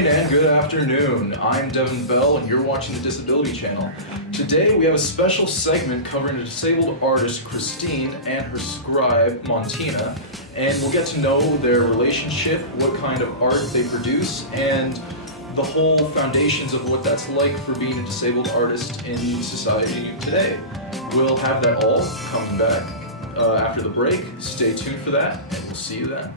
morning and good afternoon. I'm Devin Bell and you're watching the Disability Channel. Today we have a special segment covering a disabled artist, Christine, and her scribe, Montina, and we'll get to know their relationship, what kind of art they produce, and the whole foundations of what that's like for being a disabled artist in society today. We'll have that all coming back after the break. Stay tuned for that, and we'll see you then.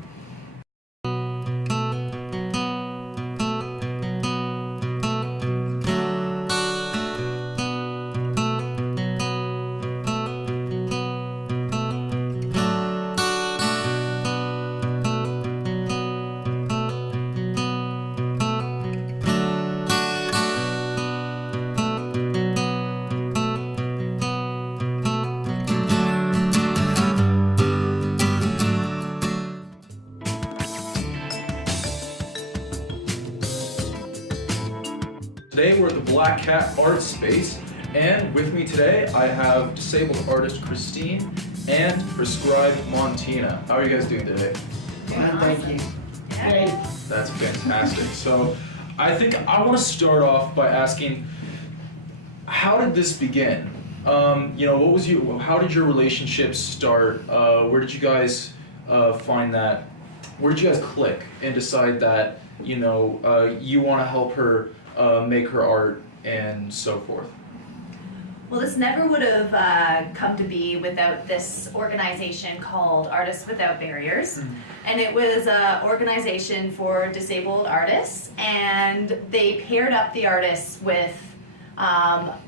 Today we're at the Black Cat Art Space, and with me today I have disabled artist Christine and her scribe Montina. How are you guys doing today? Fine, thank you. Great. That's fantastic. So I think I want to start off by asking, how did this begin? How did your relationship start? Where did you guys find that? Where did you guys click and decide that you want to help her make her art and so forth? Well, this never would have come to be without this organization called Artists Without Barriers. Mm-hmm. And it was an organization for disabled artists, and they paired up the artists with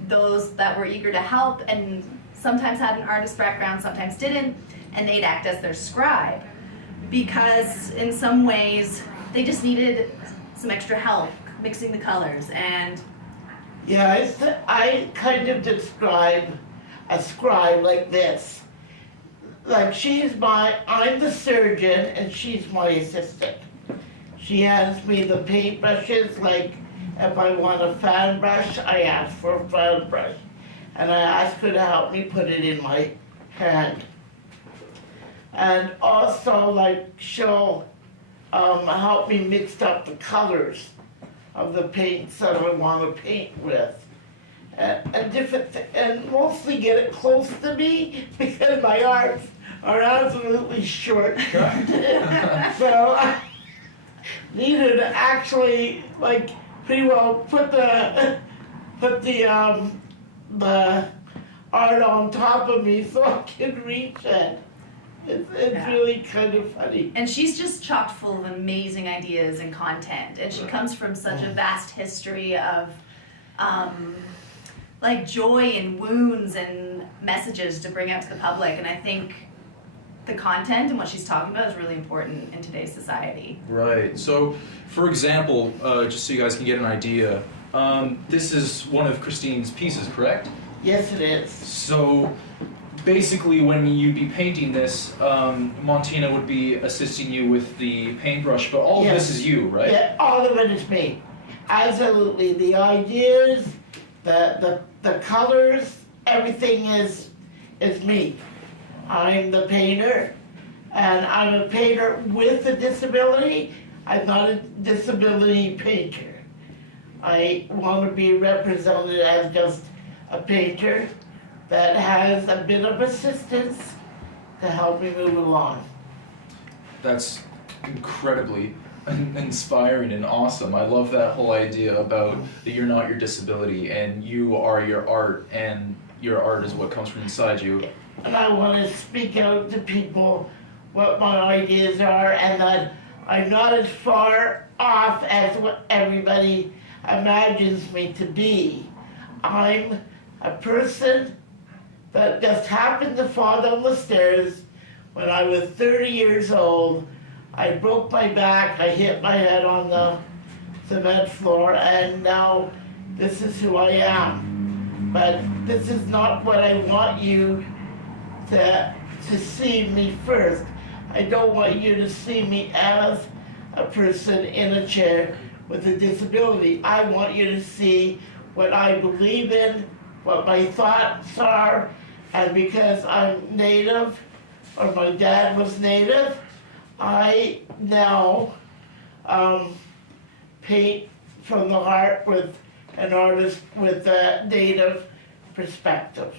those that were eager to help and sometimes had an artist background, sometimes didn't, and they'd act as their scribe. Because in some ways, they just needed some extra help mixing the colors. And yeah, I kind of describe a scribe like this. Like I'm the surgeon and she's my assistant. She hands me the paintbrushes, like if I want a fan brush, I ask for a fan brush. And I ask her to help me put it in my hand. And also like she'll help me mix up the colors of the paints that I want to paint with, and mostly get it close to me because my arts are absolutely short. So I needed to actually pretty well put the art on top of me so I can reach it. It's really kind of funny. And she's just chock full of amazing ideas and content. And she comes from such a vast history of joy and wounds and messages to bring out to the public. And I think the content and what she's talking about is really important in today's society. Right. So, for example, just so you guys can get an idea, this is one of Christine's pieces, correct? Yes, it is. So, basically, when you'd be painting this, Montina would be assisting you with the paintbrush, but all of this is you, right? Yeah, all of it is me. Absolutely. The ideas, the colors, everything is me. I'm the painter, and I'm a painter with a disability. I'm not a disability painter. I want to be represented as just a painter that has a bit of assistance to help me move along. That's incredibly inspiring and awesome. I love that whole idea about that you're not your disability and you are your art, and your art is what comes from inside you. And I want to speak out to people what my ideas are, and that I'm not as far off as what everybody imagines me to be. I'm a person that just happened to fall down the stairs when I was 30 years old. I broke my back, I hit my head on the cement floor, and now this is who I am. But this is not what I want you to see me first. I don't want you to see me as a person in a chair with a disability. I want you to see what I believe in, what my thoughts are, and because I'm Native, or my dad was Native, I now paint from the heart with an artist with a native perspective.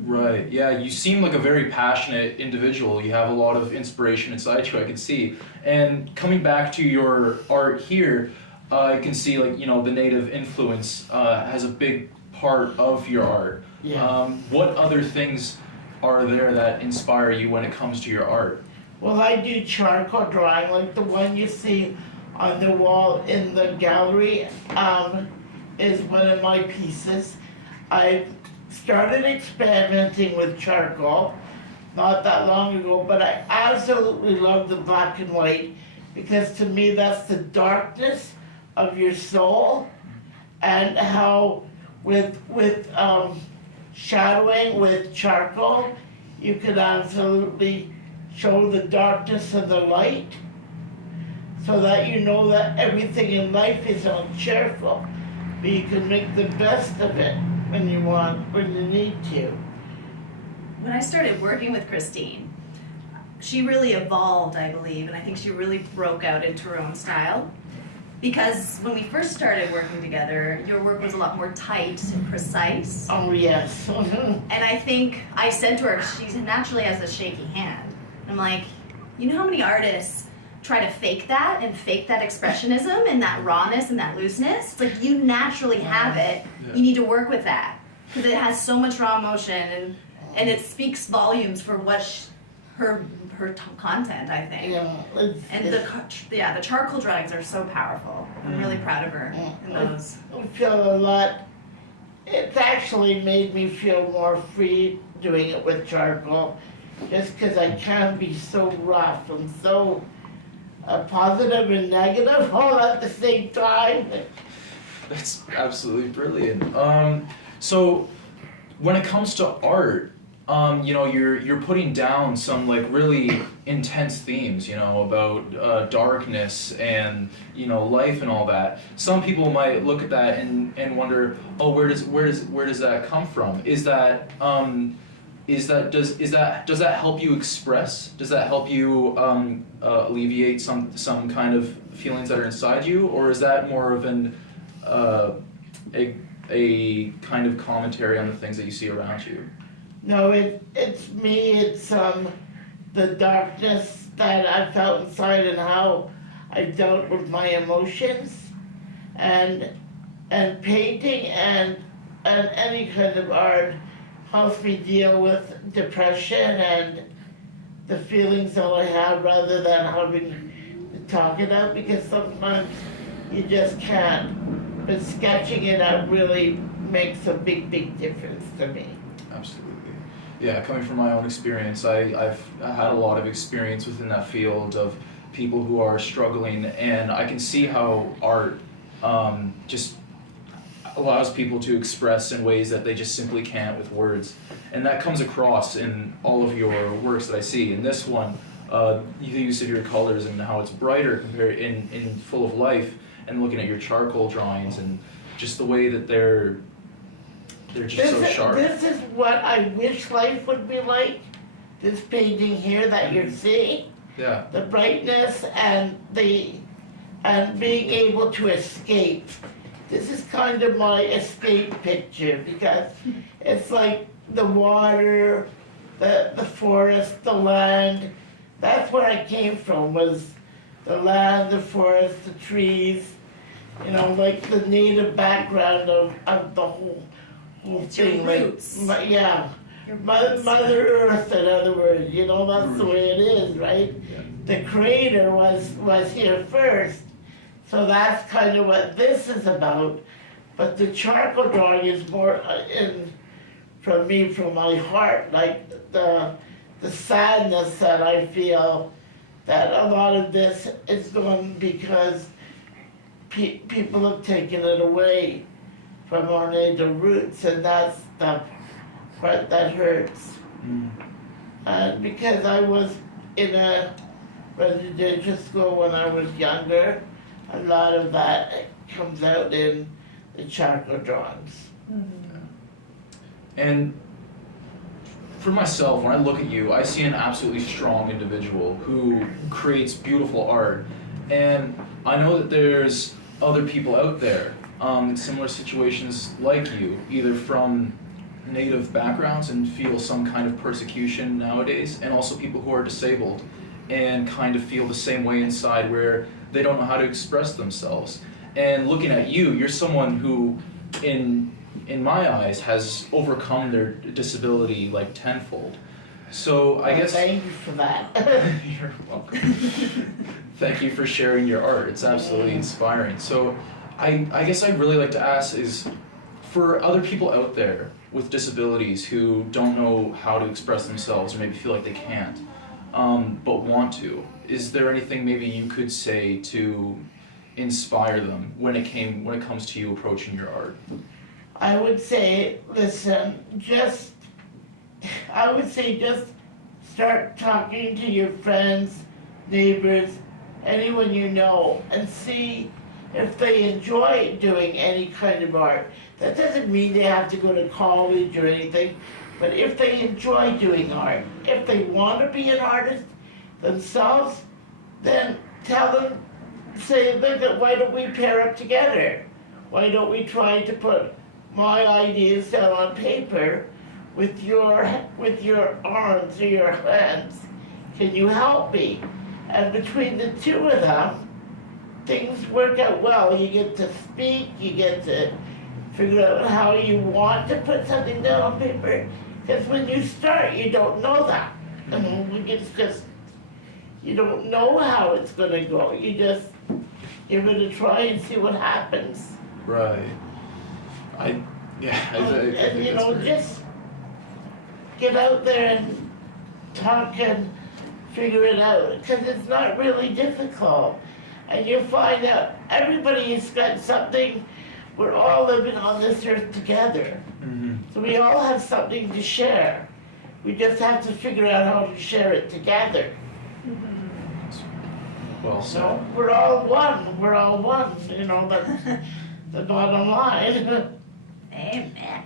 Right. Yeah, you seem like a very passionate individual. You have a lot of inspiration inside you, I can see. And coming back to your art here, I can see like, you know, the native influence has a big part of your art. Yeah. What other things are there that inspire you when it comes to your art? Well, I do charcoal drawing, like the one you see on the wall in the gallery is one of my pieces. I started experimenting with charcoal not that long ago, but I absolutely love the black and white because to me that's the darkness of your soul, and how with shadowing with charcoal you can absolutely show the darkness and the light, so that you know that everything in life is uncheerful, but you can make the best of it when you need to. When I started working with Christine, she really evolved, I believe, and I think she really broke out into her own style. Because when we first started working together, your work was a lot more tight and precise. Oh, yes. And I think I said to her, she naturally has a shaky hand. I'm like, you know how many artists try to fake that and fake that expressionism and that rawness and that looseness? It's like you naturally have it. Yeah. You need to work with that because it has so much raw emotion and it speaks volumes for what her content, I think. Yeah, And the charcoal drawings are so powerful. I'm really proud of her in those. I feel a lot. It's actually made me feel more free doing it with charcoal, just because I can be so rough and so positive and negative all at the same time. That's absolutely brilliant. So when it comes to art, you know, you're putting down some like really intense themes, you know, about darkness and, you know, life and all that. Some people might look at that and wonder, oh, where does that come from? Does that help you express? Does that help you alleviate some kind of feelings that are inside you, or is that more of a kind of commentary on the things that you see around you? No, it's me. It's the darkness that I felt inside and how I dealt with my emotions, and painting and any kind of art helps me deal with depression and the feelings that I have, rather than having to talk it out, because sometimes you just can't. But sketching it out really makes a big difference to me. Absolutely. Yeah, coming from my own experience, I've had a lot of experience within that field of people who are struggling, and I can see how art just allows people to express in ways that they just simply can't with words. And that comes across in all of your works that I see. In this one, the use of your colors and how it's brighter compared in full of life, and looking at your charcoal drawings and just the way that they're just so sharp. This is what I wish life would be like. This painting here that you're seeing. Yeah. The brightness and being able to escape. This is kind of my escape picture, because it's like the water, the forest, the land. That's where I came from, was the land, the forest, the trees, you know, like the native background of the whole It's thing. your roots. Like, yeah. Your Mother Earth, in other words, you know, that's the way it is, right? Yeah. The creator was here first. So that's kind of what this is about. But the charcoal drawing is more from my heart, like the sadness that I feel that a lot of this is gone because people have taken it away from our native roots, and that's the part that hurts. And because I was in a residential school when I was younger, a lot of that comes out in the charcoal drawings. And for myself, when I look at you, I see an absolutely strong individual who creates beautiful art. And I know that there's other people out there in similar situations like you, either from Native backgrounds and feel some kind of persecution nowadays, and also people who are disabled and kind of feel the same way inside where they don't know how to express themselves. And looking at you, you're someone who, in my eyes, has overcome their disability like tenfold. So I guess... Thank you for that. You're welcome. Thank you for sharing your art. It's absolutely inspiring. So I guess I'd really like to ask is, for other people out there with disabilities who don't know how to express themselves or maybe feel like they can't, but want to, is there anything maybe you could say to inspire them when it comes to you approaching your art? I would say, listen, just start talking to your friends, neighbors, anyone you know, and see if they enjoy doing any kind of art. That doesn't mean they have to go to college or anything, but if they enjoy doing art, if they want to be an artist themselves, then tell them, say, look, why don't we pair up together? Why don't we try to put my ideas down on paper with your arms or your hands? Can you help me? And between the two of them, things work out well. You get to speak, you get to figure out how you want to put something down on paper. Because when you start, you don't know that. And it's just, you don't know how it's going to go. You just give it a try and see what happens. Right. I think And you that's know, great. just get out there and talk and figure it out. Because it's not really difficult. And you'll find out everybody's got something. We're all living on this earth together. Mm-hmm. So we all have something to share. We just have to figure out how to share it together. Well said. So we're all one. We're all one. You know, that's the bottom line. Amen.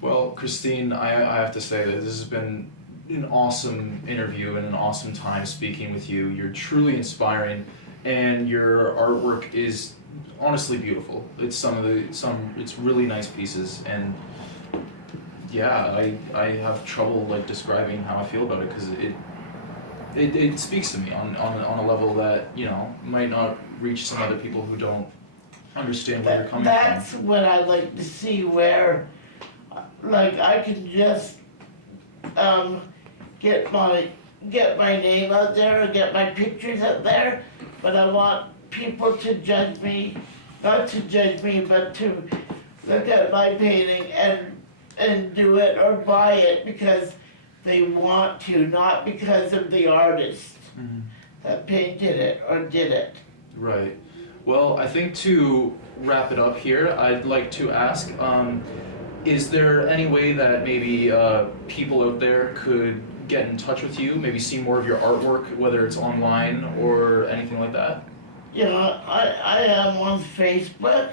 Well, Christine, I have to say that this has been an awesome interview and an awesome time speaking with you. You're truly inspiring, and your artwork is honestly beautiful. It's it's really nice pieces, and yeah, I have trouble like describing how I feel about it because it speaks to me on a level that, you know, might not reach some other people who don't understand where you're coming That's from. what I like to see, where like I can just get my name out there or get my pictures out there, but I want people to judge me, not to judge me, but to look at my painting and do it or buy it because they want to, not because of the artist that painted it or did it. Right. Well, I think to wrap it up here, I'd like to ask, is there any way that maybe people out there could get in touch with you, maybe see more of your artwork, whether it's online or anything like that? You know, I am on Facebook,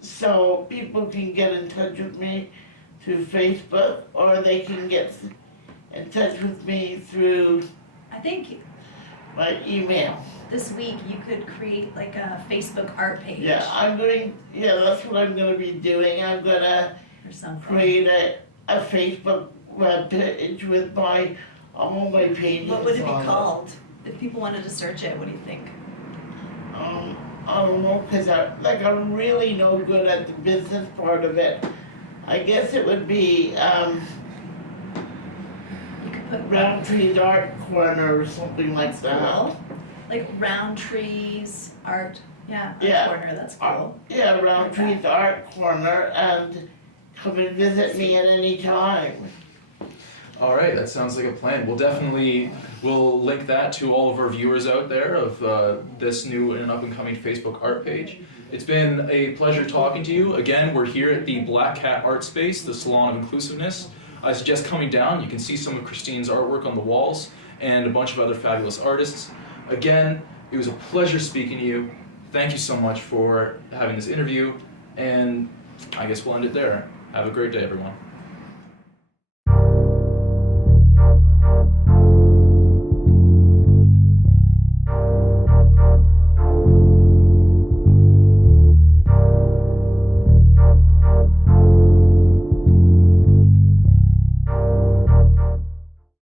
so people can get in touch with me through Facebook, or they can get in touch with me through I think my email. this week you could create like a Facebook art page Yeah, that's what I'm going to be doing. I'm going to or something. create a Facebook web page with all my paintings. What would it be on called? If people wanted to search it, what do you think? I don't know, because I'm really no good at the business part of it. I guess it would be You could put Roundtree's Art Corner or something like that. cool. Like Roundtree's art. Yeah, art Yeah. corner. That's cool. Yeah, Roundtree's Art Corner, and come and visit me at any time. All right, that sounds like a plan. We'll link that to all of our viewers out there of this new and up-and-coming Facebook art page. It's been a pleasure talking to you. Again, we're here at the Black Cat Art Space, the Salon of Inclusiveness. I suggest coming down. You can see some of Christine's artwork on the walls and a bunch of other fabulous artists. Again, it was a pleasure speaking to you. Thank you so much for having this interview, and I guess we'll end it there. Have a great day, everyone.